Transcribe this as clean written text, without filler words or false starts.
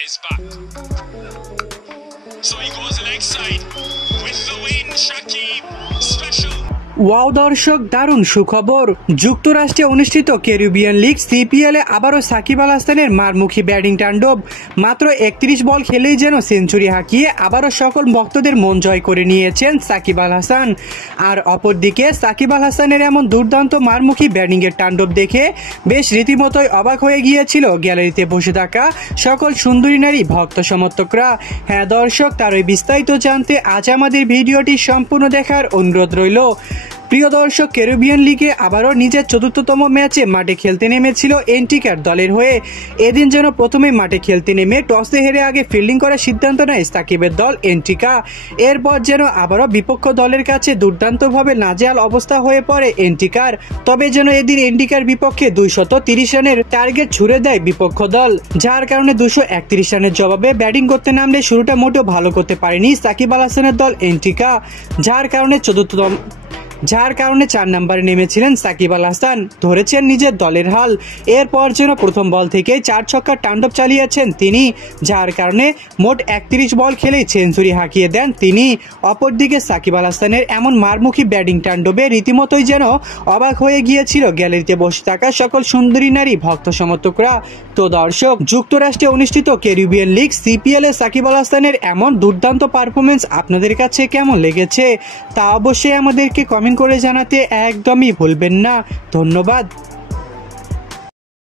is back. So he goes leg side with the win. Shakib special. Wow দর্শক, দারুণ সুখবর। যুক্তরাষ্ট্রে অনুষ্ঠিত ক্যারিবিয়ান লিগ সিপিএল এ আবারও সাকিব আল হাসানের মারমুখী ব্যাটিং তাণ্ডব। মাত্র 31 বল খেলেই যেন সেঞ্চুরি হাঁকিয়ে আবারও সকল ভক্তদের মন জয় করে নিয়েছেন সাকিব আল হাসান। আর অপরদিকে সাকিব আল হাসানের এমন দুর্দান্ত মারমুখী ব্যাটিংয়ের তাণ্ডব দেখে বেশ রীতিমতোই অবাক হয়ে গিয়েছিল গ্যালারিতে বসে থাকা সকল সুন্দরী নারী ভক্ত সমর্থকরা। হ্যাঁ দর্শক, তার ওই বিস্তারিত জানতে আজ আমাদের ভিডিওটি সম্পূর্ণ দেখার অনুরোধ রইল। প্রিয় দর্শক, ক্যারিবিয়ান লিগে আবারও নিজের ৪র্থতম ম্যাচে মাঠে খেলতে নেমেছিল এন্টিকার দলের হয়ে। এদিন যেন প্রথমে মাঠে খেলতে নেমে টসে হেরে আগে ফিল্ডিং করার সিদ্ধান্ত নেয় সাকিবের দল এন্টিকা। এরপর যেন আবারও বিপক্ষ দলের কাছে দুর্দান্তভাবে নাজেহাল অবস্থা হয়ে পড়ে এন্টিকার। তবে যেন এদিন এন্টিকার বিপক্ষে ২৩০ রানের টার্গেট ছুড়ে দেয় বিপক্ষ দল, যার কারণে ২৩১ রানের জবাবে ব্যাটিং করতে নামলে শুরুটা মোটেও ভালো করতে পারেনি সাকিব আল হাসানের দল এন্টিকা, যার কারণে ৪ নম্বরে নেমেছিলেন সাকিব আল হাসান, ধরেছেন নিজের দলের হাল। এরপর যেন প্রথম বল থেকে ৪ ছক্কার তাণ্ডব চালিয়েছেন তিনি, যার কারণে মোট ৩১ বল খেলেই সেঞ্চুরি হাঁকিয়ে দেন তিনি। অপরদিকে সাকিব আল হাসানের এমন মারমুখী ব্যাটিং তাণ্ডবে রীতিমতোই যেন অবাক হয়ে গিয়েছিল গ্যালারিতে বসে থাকা সকল সুন্দরী নারী ভক্ত সমর্থকরা। তো দর্শক, যুক্তরাষ্ট্রে অনুষ্ঠিত ক্যারিবিয়ান লিগ সিপিএল এ সাকিব আল হাসানের এমন দুর্দান্ত পারফরমেন্স আপনাদের কাছে কেমন লেগেছে তা অবশ্যই আমাদেরকে কমেন্ট করে জানাতে একদমই ভুলবেন না। ধন্যবাদ।